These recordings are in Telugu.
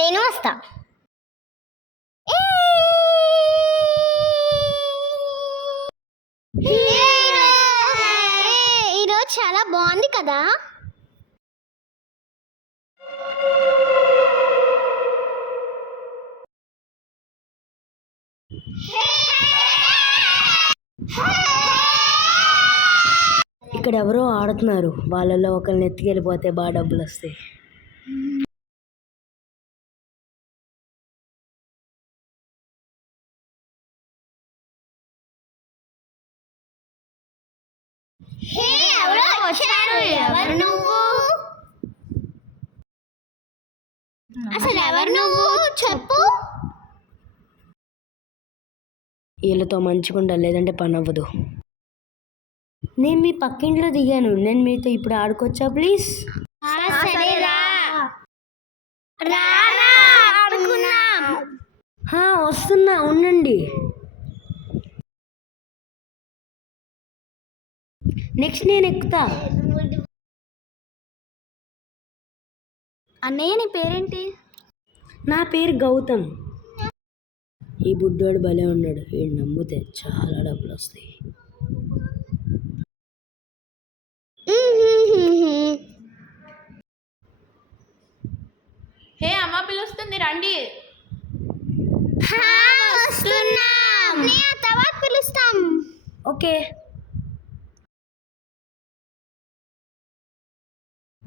నేను వస్తా. ఈరోజు చాలా బాగుంది కదా. ఇక్కడ ఎవరో ఆడుతున్నారు, వాళ్ళలో ఒకరిని ఎత్తుకెళ్ళిపోతే బాగా డబ్బులు వస్తాయి. ఎవరు నువ్వు? అసలు ఎవరు నువ్వు చెప్పు. వీళ్ళతో మంచిగా ఉండాలి, లేదంటే పని అవ్వదు. నేను మీ పక్కింట్లో దిగాను, నేను మీతో ఇప్పుడు ఆడుకోవచ్చా ప్లీజ్? వస్తున్నా, ఉండండి. నెక్స్ట్ నేను ఎక్కుతా. అన్నయ్య నీ పేరేంటి? నా పేరు గౌతమ్. ఈ బుడ్డోడు భలే ఉన్నాడు, వీడు నమ్మితే చాలా డబ్బులు వస్తాయి. హే అమ్మ పిలుస్తుంది, రండి. తర్వాత పిలుస్తాం. ఓకే.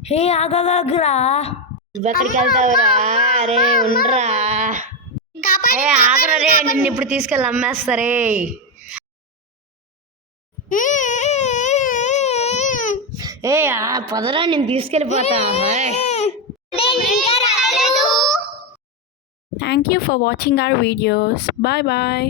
హే ఆగరా, నువ్వెక్కడికి వెళ్తావురా? అరే ఉండరా, ఏ ఆగరా రే, నిన్ను ఇప్పుడు తీసుకెళ్ళి అమ్మేస్తారే. ఏ పదరా, నేను తీసుకెళ్ళిపోతా. Thank you for watching our videos. Bye bye.